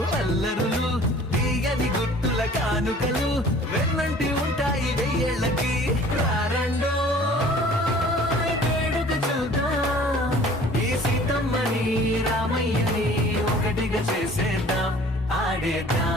ఆటలు అల్లరులు తీయని గుట్టుల కానుకలు వెన్నంటి ఉంటాయి వెయ్యేళ్ళకి. రారండో వేడుక చూద్దాం, ఈ సీతమ్మని రామయ్యని ఒకటిగా చేసేద్దాం, ఆడేద్దాం.